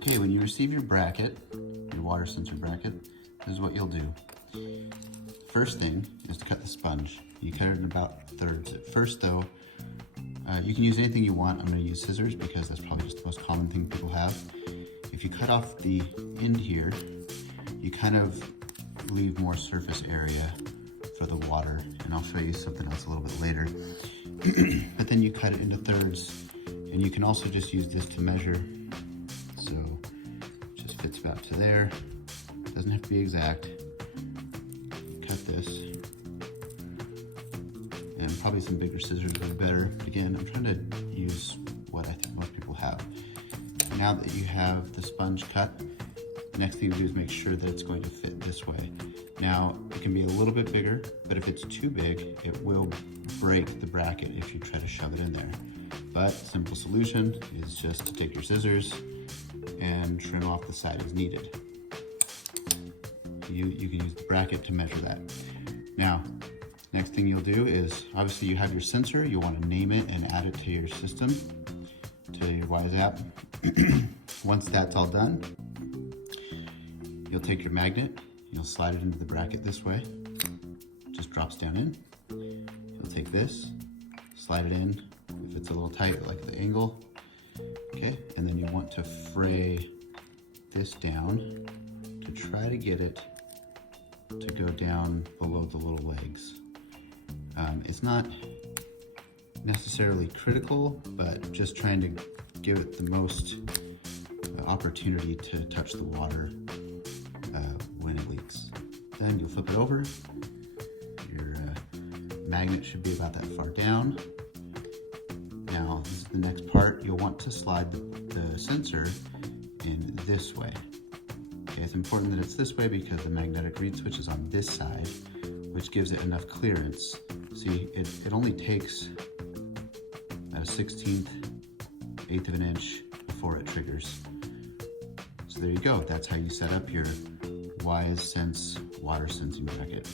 Okay, when you receive your bracket, your water sensor bracket, this is what you'll do. First thing is to cut the sponge. You cut it in about thirds. At first though, you can use anything you want. I'm gonna use scissors because that's probably just the most common thing people have. If you cut off the end here, you kind of leave more surface area for the water, and I'll show you something else a little bit later. But then you cut it into thirds, and you can also just use this to measure. So it just fits about to there. It doesn't have to be exact. Cut this, and probably some bigger scissors would be better. Again, I'm trying to use what I think most people have. Now that you have the sponge cut, the next thing to do is make sure that it's going to fit this way. Now, it can be a little bit bigger, but if it's too big, it will break the bracket if you try to shove it in there. But simple solution is just to take your scissors and trim off the side as needed. You can use the bracket to measure that. Now, next thing you'll do is, obviously you have your sensor, you'll want to name it and add it to your system, to your Wyze app. Once that's all done, you'll take your magnet, you'll slide it into the bracket this way, just drops down in. You'll take this, slide it in, if it's a little tight, like the angle, okay? And then you want to fray this down to try to get it to go down below the little legs. It's not necessarily critical, but just trying to give it the most opportunity to touch the water when it leaks. Then you'll flip it over. Your magnet should be about that far down. Now, this is the next part. You'll want to slide the sensor in this way. Okay, it's important that it's this way because the magnetic reed switch is on this side, which gives it enough clearance. See, it only takes a 1/16, 1/8 of an inch before it triggers. So there you go. That's how you set up your Wyze Sense water sensing bracket.